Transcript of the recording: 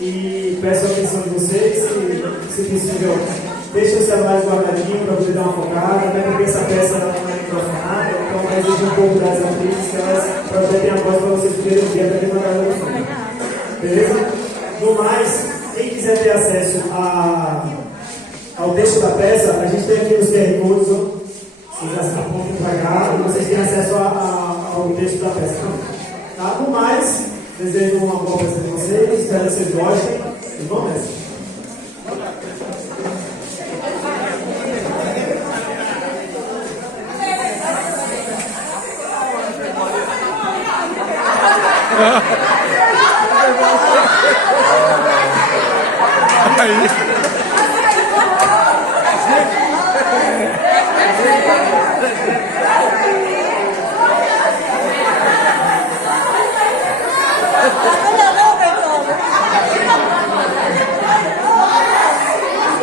E peço a atenção de vocês, se possível, deixem os celulares guardadinhos para poder dar uma focada, até porque essa peça não é microfonada, então vai exigir um pouco das atrizes, que elas para poder ter a voz para vocês poderem ouvir até mesmo a casa do fundo. Beleza? No mais, quem quiser ter acesso ao texto da peça, a gente tem aqui os QR Codes, vocês apontam para cá e vocês têm acesso ao texto da peça. Tá? No mais, desejo uma boa peça de vocês, espero que vocês gostem e vamos nessa. Ha ha ha.